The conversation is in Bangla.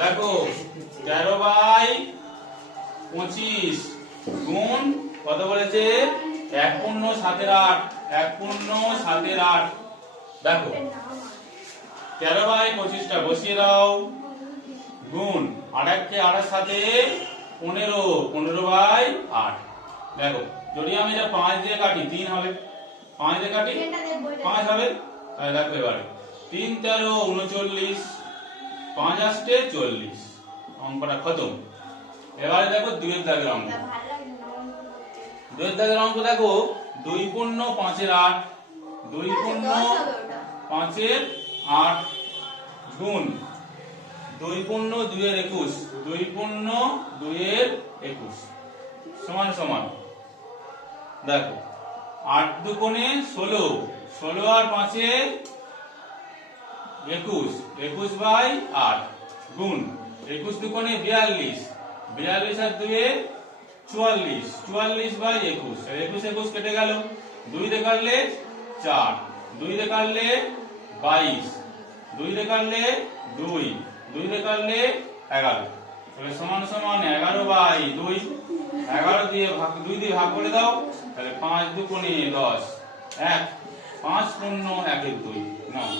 দেখো 13/25 গুণ কত বলেছে 1 পূর্ণ 7 8 1 পূর্ণ 7 8। দেখো 13/25 টা বসিয়ে দাও গুণ আর এককে আর এর সাথে 15 15/8। দেখো যদি আমি এটা 5 দিয়ে কাটি 3 হবে, 5 দিয়ে কাটি 5 হবে। তাহলে দেখো এবারে 3 13 39, 5 আসছে 40, অঙ্কটা খতম। এবারে দেখো 2 এর দাগের অঙ্ক। 2 এর দাগের অঙ্ক দেখো 2 পূর্ণ 5 এর 8, 2 পূর্ণ 5 এর 8 গুণ 2 পূর্ণ 2 এর 21, 2 পূর্ণ 2 এর 21 সমান সমান। দেখো 8 দুগুণে 16, 16 আর 5 এর 21, 21/8 গুণ 21 দুগুণে 42, 42 আর 2 এ 44, 44/21। 21 21 কেটে গেল, 2 দিয়ে কাটলে 4, 2 দিয়ে কাটলে 22, 2 দিয়ে কাটলে 2, 2 দিয়ে কাটলে 11। তাহলে সমান সমান 11/2। 11 দিয়ে ভাগ 2 দিয়ে ভাগ করে দাও, তাহলে 5 দুগুণে 10, 1, 5 পূর্ণ 1 এর 2 নাও।